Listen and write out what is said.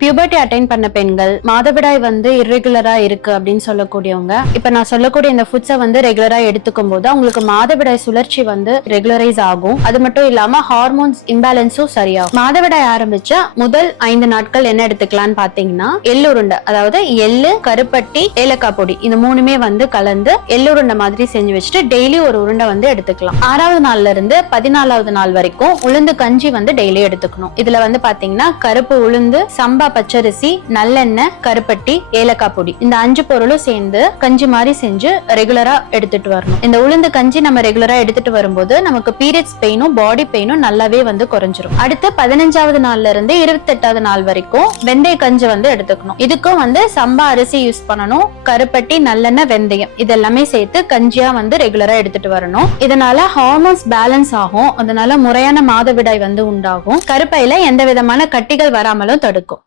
Puberty attain பண்ண பெண்கள், மாதவிடாய் இர்ரெகுலரா இருக்கு அப்படின்னு சொல்லக்கூடியவங்க, இப்ப நான் சொல்லக்கூடிய இந்த ஃபுட்ஸை ரெகுலரா எடுத்துக்கும் போது அவங்களுக்கு மாதவிடாய் சுழற்சி ரெகுலரைஸ் ஆகும். அது மட்டும் இல்லாம ஹார்மோன்ஸ் இம்பேலன்ஸும் சரியாகும். மாதவிடாய் ஆரம்பிச்ச முதல் 5 நாட்கள் என்ன எடுத்துக்கலாம்னு பாத்தீங்கன்னா, எள்ளுருண்டை, அதாவது எள்ளு, கருப்பட்டி, ஏலக்காய் பொடி, இந்த மூணுமே கலந்து எள்ளுருண்டை மாதிரி செஞ்சு வச்சுட்டு டெய்லி ஒரு உருண்டை எடுத்துக்கலாம். 6வது நாள்ல இருந்து 14வது நாள் வரைக்கும் உளுந்து கஞ்சி டெய்லி எடுத்துக்கணும். இதுல பாத்தீங்கன்னா கருப்பு உளுந்து, சம்பா பச்சரிசி, நல்லெண்ணெய், கருப்பட்டி, ஏலக்காய் பொடி, இந்த 5 பொருளும் சேர்ந்து கஞ்சி மாதிரி செஞ்சு ரெகுலரா எடுத்துட்டு வரணும். இந்த உளுந்து கஞ்சி நம்ம ரெகுலரா எடுத்துட்டு வரும்போது நமக்கு பீரியட்ஸ் பெயினும் பாடி பெயினும் நல்லாவே குறைஞ்சிரும். அடுத்து 15வது நாள்ல இருந்து 28வது நாள் வரைக்கும் வெந்தய கஞ்சி எடுத்துக்கணும். இதுக்கும் சம்பா அரிசி யூஸ் பண்ணணும். கருப்பட்டி, நல்லெண்ணெய், வெந்தயம் இதெல்லாமே சேர்த்து கஞ்சியா ரெகுலரா எடுத்துட்டு வரணும். இதனால ஹார்மோன்ஸ் பேலன்ஸ் ஆகும். அதனால முறையான மாதவிடாய் உண்டாகும். கருப்பையில எந்த விதமான கட்டிகள் வராமலும் தடுக்கும்.